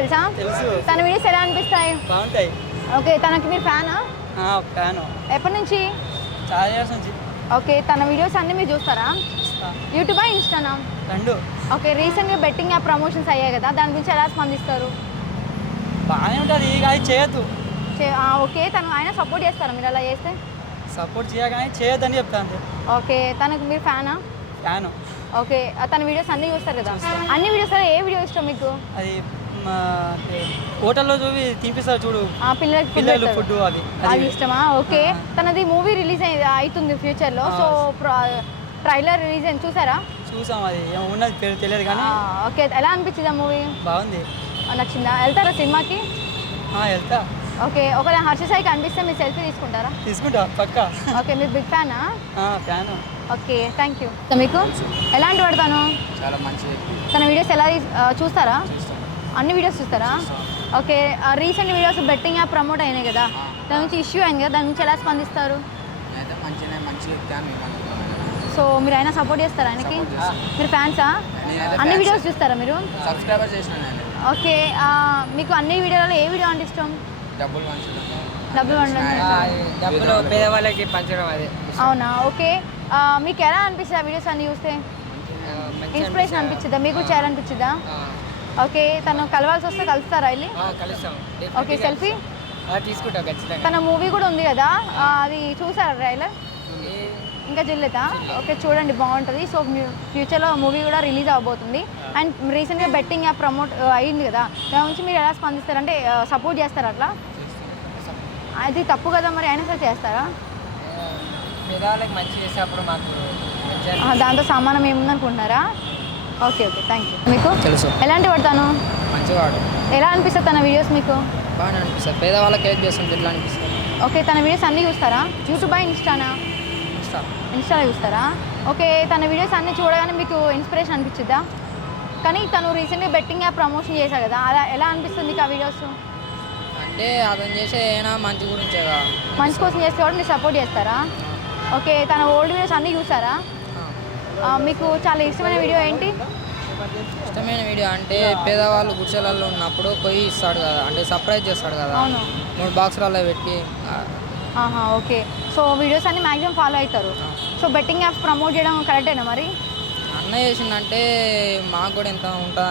తెలుసా? తెలుసు. తన వీడియోస్ ఎలా అనిపిస్తాయి? బాగుంటాయి. ఓకే, తనకి మీరు ఫ్యానా? ఫ్యాను. ఎప్పటి నుంచి? చాలా ఇయర్స్ నుంచి. ఓకే, తన వీడియోస్ అన్నీ మీరు చూస్తారా? యూట్యూబా, ఇన్స్టానా? రెండు. ఓకే, రీసెంట్గా బెట్టింగ్ యాప్ ప్రమోషన్స్ అయ్యాయి కదా, దాని గురించి ఎలా స్పందిస్తారు? బాగానే ఉంటుంది, ఇక అది చేయొద్దు. ఓకే, తను ఆయన సపోర్ట్ చేస్తారా మీరు అలా చేస్తే? సపోర్ట్ చేయగానే చేయొద్దని చెప్తాను. ఓకే, తనకు మీరు ఫ్యానా? ఫ్యాను. ఓకే, తన వీడియోస్ అన్నీ చూస్తారు కదా? అన్ని వీడియోస్ ఏ వీడియో ఇష్టం మీకు? అది హోటల్లో చూపి తినిపిస్తారు చూడు, పిల్లలకి పిల్లలు ఫుడ్ అవి అది ఇష్టమా? ఓకే, తనది మూవీ రిలీజ్ అవుతుంది ఫ్యూచర్లో, సో ట్రైలర్ రిలీజ్ అయింది, చూసారా? చూసాం. అది ఉన్నది పేరు తెలియదు కానీ. ఓకే, ఎలా అనిపించింది ఆ మూవీ? బాగుంది. నచ్చిందా? వెళ్తారా సినిమాకి? వెళ్తా. ఓకే, ఒకవేళ హర్ష సాయి కనిపిస్తే మీరు సెల్ఫీ తీసుకుంటారా? తీసుకుంటా పక్కా. ఓకే, మీరు బిగ్ ఫ్యానా? ఫ్యాను. Okay, thank you. మీకు ఎలాంటి పడతాను? చాలా మంచి. తన వీడియోస్ ఎలా చూస్తారా? అన్ని వీడియోస్ చూస్తారా? Okay, recent videos betting app promote అయినాయి కదా, దాని నుంచి ఇష్యూ అయింది కదా, దాని నుంచి ఎలా స్పందిస్తారు? సో మీరు అయినా సపోర్ట్ చేస్తారా ఆయనకి? మీరు ఫ్యాన్సా? అన్ని వీడియోస్ చూస్తారా మీరు? సబ్స్క్రైబర్ చేసిన. ఓకే, మీకు అన్ని వీడియోలలో ఏ వీడియో అంటే ఇష్టం? డబ్బులు డబ్బులు పేదవాళ్ళకి పంచడం. అదే. అవునా? ఓకే, మీకు ఎలా అనిపిస్తుంది ఆ వీడియోస్ అన్ని చూస్తే? ఇన్స్పిరేషన్ అనిపించిందా? మీకు చేయాలనిపించిందా? ఓకే, తను కలవాల్సి వస్తే కలుస్తారా వెళ్ళి? కలుస్తాం. ఓకే, సెల్ఫీ తీసుకుంటాం ఖచ్చితంగా. తన మూవీ కూడా ఉంది కదా, అది చూసారా ట్రైలర్? ఇంకా చూడలేదా? ఓకే, చూడండి, బాగుంటుంది. సో ఫ్యూచర్లో మూవీ కూడా రిలీజ్ అవబోతుంది. అండ్ రీసెంట్గా బెట్టింగ్ యాప్ ప్రమోట్ అయ్యింది కదా, దాని నుంచి మీరు ఎలా స్పందిస్తారంటే సపోర్ట్ చేస్తారా? అట్లా అది తప్పు కదా, మరి అయినా సరే చేస్తారా? పేదవాళ్ళకి మంచి చేసేటప్పుడు మాకు దాంతో సమానం ఏముందనుకుంటున్నారా? Okay, okay, thank you. మీకు తెలుసు. ఎలాంటి పడతాను? మంచివాడు. ఎలా అనిపిస్తుంది తన వీడియోస్ మీకు? బాగానే అనిపిస్తుంది. పేదవాళ్ళకి హెల్ప్ చేస్తుంది, ఎట్లా అనిపిస్తుంది? ఓకే, తన వీడియోస్ అన్నీ చూస్తారా? యూట్యూబా, ఇన్స్టానా? ఇన్స్టాలో చూస్తారా? ఓకే, తన వీడియోస్ అన్నీ చూడగానే మీకు ఇన్స్పిరేషన్ అనిపించిద్దా? కానీ తను రీసెంట్గా బెట్టింగ్ యాప్ ప్రమోషన్ చేశారు కదా, అలా ఎలా అనిపిస్తుంది మీకు ఆ వీడియోస్? అంటే అతను చేసే ఏమైనా మంచి గురించే కదా. మంచి కోసం చేస్తే కూడా మీరు సపోర్ట్ చేస్తారా? ఓకే, తన ఓల్డ్ వీడియోస్ అన్నీ చూసారా? మీకు చాలా ఇష్టమైన వీడియో ఏంటి? ఇష్టమైన వీడియో అంటే పేదవాళ్ళు గుడిసెలలో ఉన్నప్పుడు పోయి ఇస్తాడు కదా, అంటే సర్ప్రైజ్ చేస్తాడు కదా. అవును. 3 బాక్సులలో పెట్టి. ఓకే, సో వీడియోస్ అన్నీ మ్యాక్సిమం ఫాలో అవుతారు. సో బెట్టింగ్ యాప్స్ ప్రమోట్ చేయడం కరెక్టేనా మరి? అన్న చేసిందంటే మాకు కూడా ఎంత ఉంటుంది